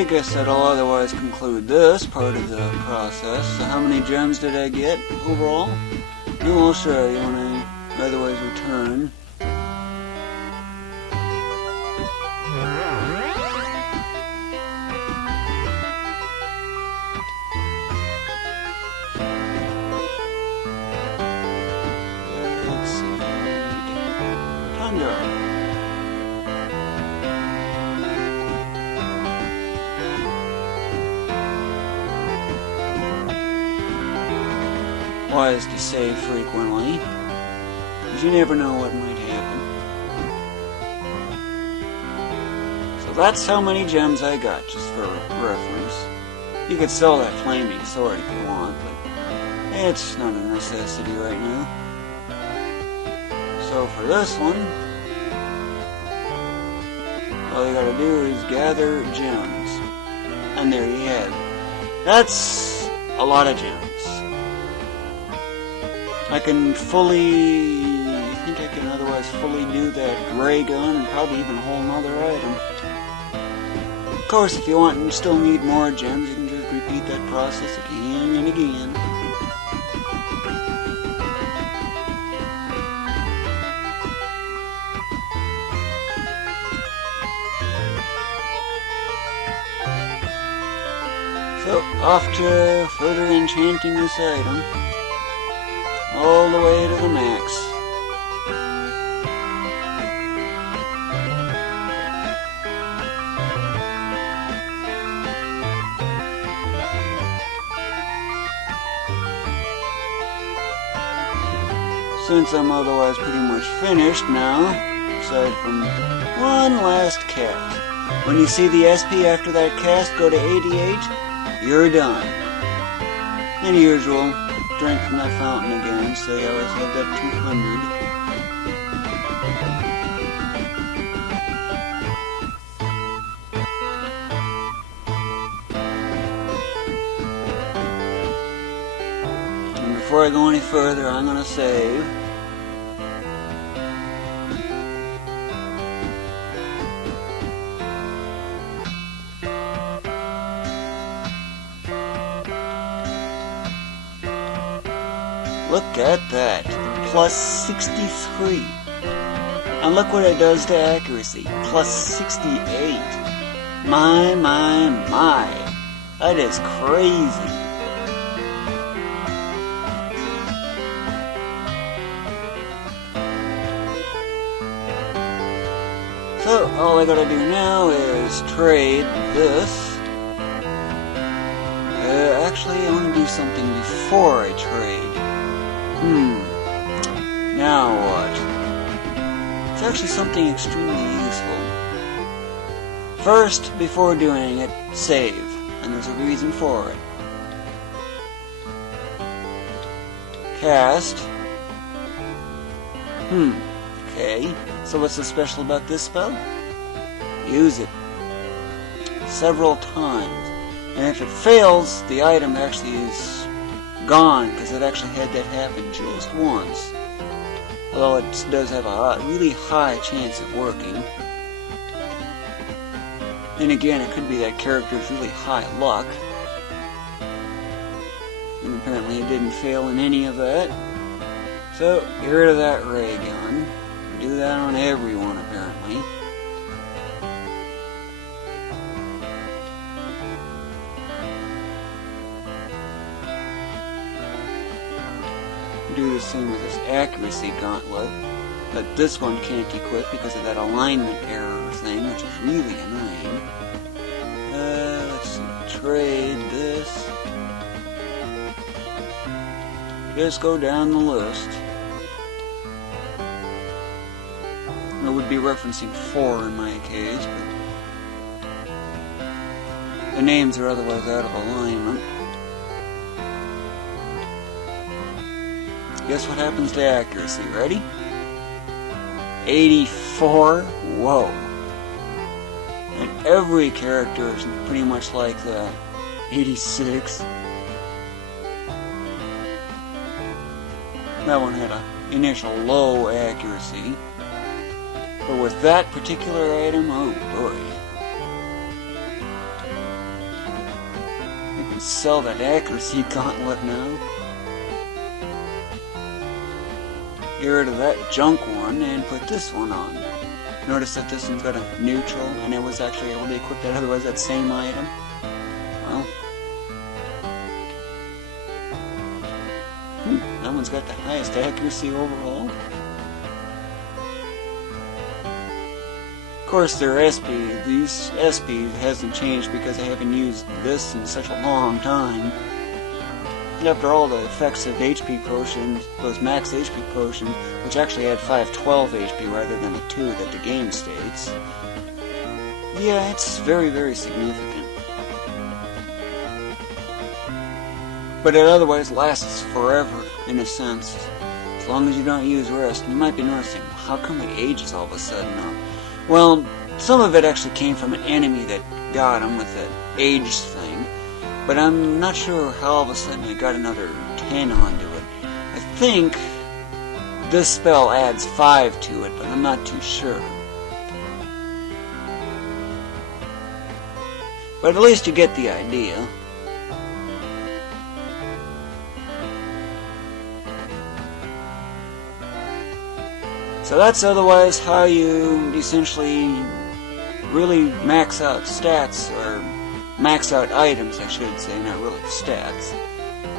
I guess that'll otherwise conclude this part of the process. So how many gems did I get overall? No, I'll show you when I otherwise return. Let's see. Thunder. Wise to save frequently, because you never know what might happen. So that's how many gems I got, just for reference. You could sell that flaming sword if you want, but it's not a necessity right now. So for this one, all you gotta do is gather gems. And there you have it. That's a lot of gems. I think I can otherwise fully do that gray gun and probably even a whole nother item. Of course, if you want and still need more gems, you can just repeat that process again and again. So, off to further enchanting this item. All the way to the max. Since I'm otherwise pretty much finished now, aside from one last cast. When you see the SP after that cast go to 88, you're done. And usual. Drink from that fountain again, so you always have that 200. And before I go any further, I'm going to save. Look at that, plus 63. And look what it does to accuracy, plus 68. My. That is crazy. So, all I gotta do now is trade this. Actually, I want to do something before I trade. Now what? It's actually something extremely useful. First, before doing it, save. And there's a reason for it. Cast. Okay. So what's so special about this spell? Use it. Several times. And if it fails, the item actually is gone, because it actually had that happen just once. Although it does have a really high chance of working. Then again, it could be that character's really high luck. And apparently it didn't fail in any of that. So, get rid of that ray gun. Do that on everyone, apparently. Do the same with this accuracy gauntlet, but this one can't equip because of that alignment error thing, which is really annoying. Let's see, trade this. Just go down the list. It would be referencing 4 in my case, but the names are otherwise out of alignment. Guess what happens to accuracy? Ready? 84? Whoa. And every character is pretty much like that. 86. That one had an initial low accuracy. But with that particular item, oh boy. and sell that accuracy gauntlet now. Get rid of that junk one and put this one on. Notice that this one's got a neutral, and it was actually able to equip that, otherwise that same item. Well, that one's got the highest accuracy overall. Of course, their these SP hasn't changed because I haven't used this in such a long time. After all, the effects of HP potions, those max HP potions, which actually had 512 HP rather than the 2 that the game states, yeah, it's very, very significant. But it otherwise lasts forever, in a sense, as long as you don't use rest. And you might be noticing, how come it ages all of a sudden now? Well, some of it actually came from an enemy that got him with that age thing. But I'm not sure how all of a sudden I got another 10 onto it. I think this spell adds 5 to it, but I'm not too sure. But at least you get the idea. So that's otherwise how you essentially really max out stats, or max out items, I should say, not really stats.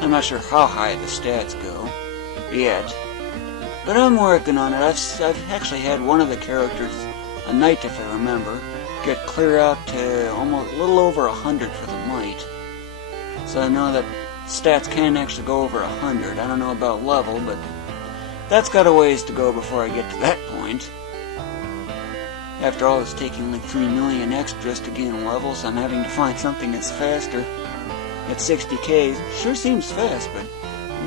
I'm not sure how high the stats go yet, but I'm working on it. I've actually had one of the characters, a knight if I remember, get clear out to almost a little over 100 for the might. So I know that stats can actually go over 100. I don't know about level, but that's got a ways to go before I get to that point. After all, it's taking like 3 million extras to gain levels, so I'm having to find something that's faster. At 60k, sure seems fast, but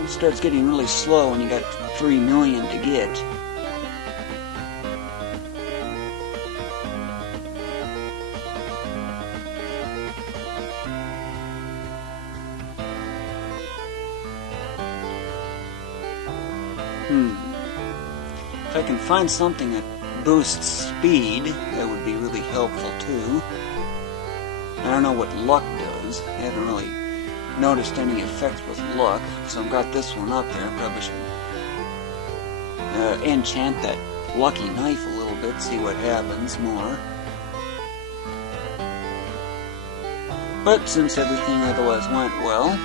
it starts getting really slow when you got 3 million to get. If I can find something that boosts speed, that would be really helpful too. I don't know what luck does. I haven't really noticed any effects with luck, so I've got this one up there. I probably should enchant that lucky knife a little bit, see what happens more. But since everything otherwise went well,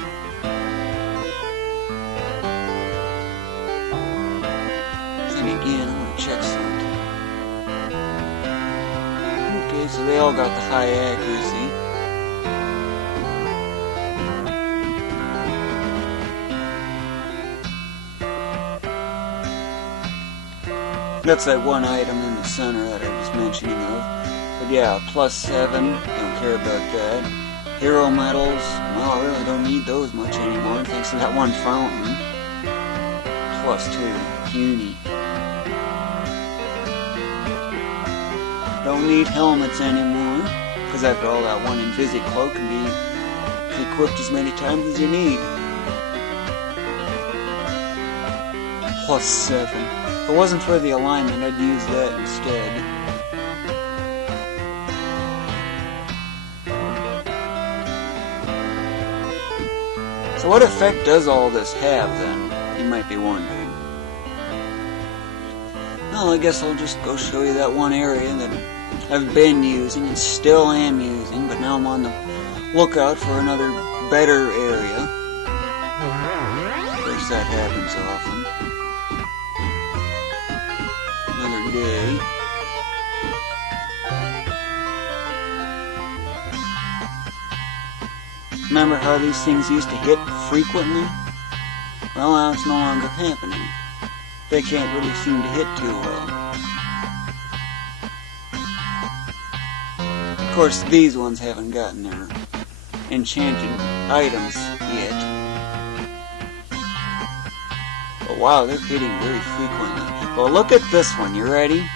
then again, I want to check something. Okay, so they all got the high accuracy. That's that one item in the center that I was mentioning of. But yeah, +7, don't care about that. Hero medals, well, I really don't need those much anymore, thanks to that one fountain. +2, puny. Don't need helmets anymore, because after all, that one Invisi cloak can be equipped as many times as you need. +7. If it wasn't for the alignment, I'd use that instead. So what effect does all this have, then? You might be wondering. Well, I guess I'll just go show you that one area that I've been using and still am using, but now I'm on the lookout for another better area. Of course, that happens often. Another day. Remember how these things used to hit frequently? Well, now it's no longer happening. They can't really seem to hit too well. Of course, these ones haven't gotten their enchanted items yet. But wow, they're hitting very frequently. Well, look at this one. You ready?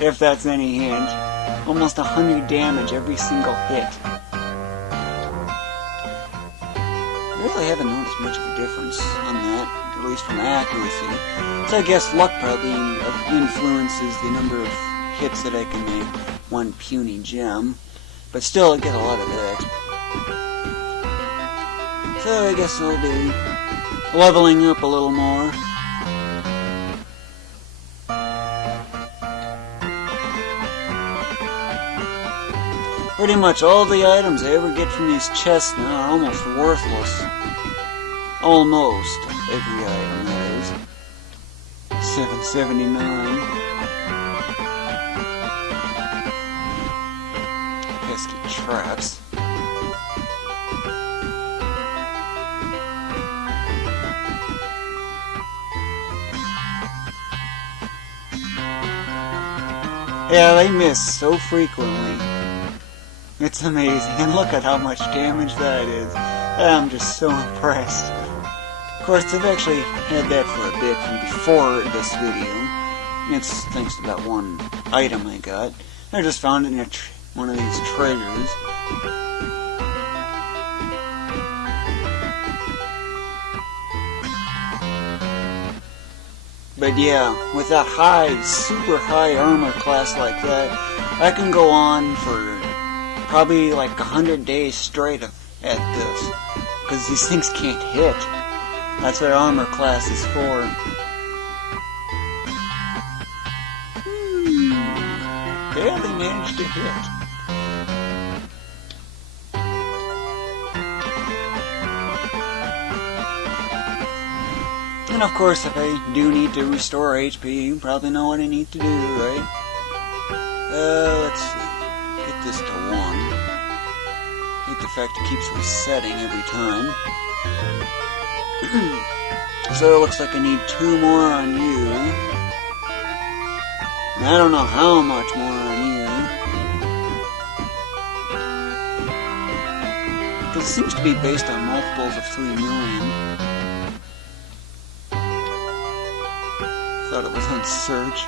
If that's any hint. Almost 100 damage every single hit. I really haven't noticed much of a difference on that, at least from accuracy. So I guess luck probably influences the number of hits that I can make one puny gem. But still, I get a lot of that. So I guess I'll be leveling up a little more. Pretty much all the items I ever get from these chests now are almost worthless. Almost every item, that is. $7.79. Pesky traps. Yeah, they miss so frequently. It's amazing, and look at how much damage that is. I'm just so impressed. Of course, I've actually had that for a bit from before this video. It's thanks to that one item I got. I just found it in one of these treasures. But yeah, with that super high armor class like that, I can go on for probably like 100 days straight at this. Because these things can't hit. That's what armor class is for. Barely managed to hit. And of course, if I do need to restore HP, you probably know what I need to do, right? Let's see. Get this to 1. Hate the fact it keeps resetting every time. So it looks like I need 2 more on you. And I don't know how much more on you. Because it seems to be based on multiples of 3 million. Thought it was on search.